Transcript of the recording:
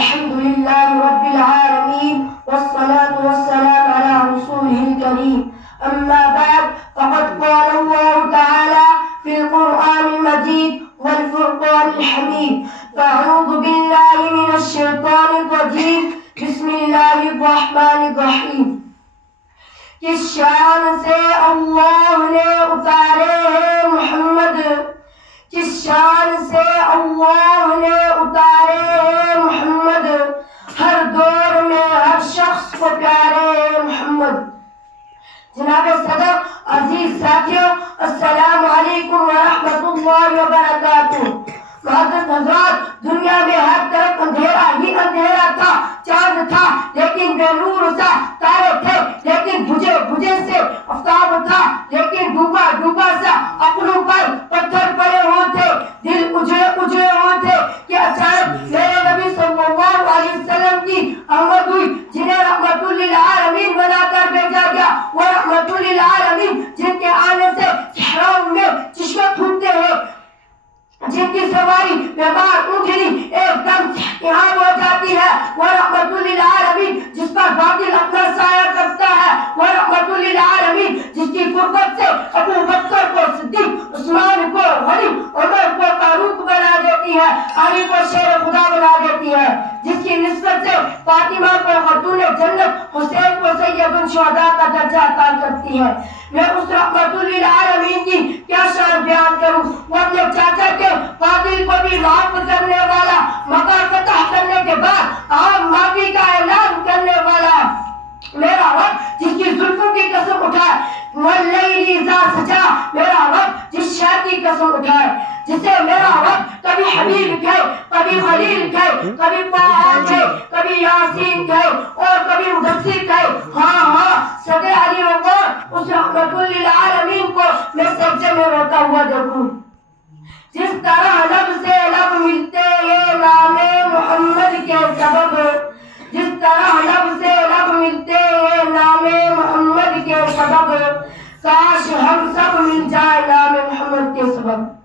الحمد لله رب العالمين والصلاة والسلام على رسوله الكريم أما بعد فقد قال الله تعالى في القرآن المجيد والفرقان الحميد فأعوذ بالله من الشيطان الرجيم بسم الله الرحمن الرحيم کس شان سے اللہ نے اتارے ہیں محمد کس شان سے اللہ نے اتارے ہیں محمد ہر دور میں ہر شخص کو پیارے ہیں محمد جناب صدر عزیز ساتھیوں السلام علیکم ورحمۃ اللہ وبرکاتہ معزز حضرات دنیا میں ہر طرف اندھیرا ہی اندھیرا تھا چاند تھا لیکن بے نور سا تارے تھے لیکن بجھے بجھے سے آفتاب تھا لیکن ڈوبا ڈوبا سا اپنوں پر پتھر پڑے ہوئے تھے دل اجڑے اجڑے ہوئے تھے کہ اچانک میرے نبی صلی اللہ علیہ وسلم کی آمد ہوئی جنہیں رحمت للعالمین بنا کر بھیجا گیا وہ رحمت للعالمین جن کے آنے سے صحراؤں میں چشمے پھوٹتے ہیں جن کی سواری بیمار اونٹنی ایک دم یہاں ہو جاتی ہے وہ رحمت للعالمین جس پر باطل اپنا سایہ کرتا ہے وہ رحمت للعالمین جس کی قربت سے ابو بکر کو صدیق عثمان کو غنی عمر کو فاروق بنا دیتی ہے علی کو شیر خدا بنا دیتی ہے جس کی نسبت سے فاطمہ کو خاتون جنت حسین کو سید الشہداء کا درجہ عطا کرتی ہے میں اس رحمت للعالمین کی کیا شان بیان کروں وہ اپنے چاچا کے قاتل کو بھی معاف کرنے والا مکہ فتح کرنے کے بعد عام معافی کا اعلان کرنے والا میرا رب جس کی زلفوں کی قسم اٹھائے واللیل اذا سجا میرا رب جس شے کی قسم اٹھائے جسے میرا رب کبھی حبیب کہے کبھی خلیل کہے کبھی طٰہٰ کہے کبھی یاسین کہے اور کبھی مدثر کہے ہاں ہاں صدر علی وقار اس رحمت للعالمین کو میں سجدے میں روتا ہوا دیکھوں جس طرح لب سے لب ملتے ہیں نام محمد کے سبب جس طرح لب سے لب ملتے ہیں نام محمد کے سبب کاش ہم سب مل جائے نام محمد کے سبب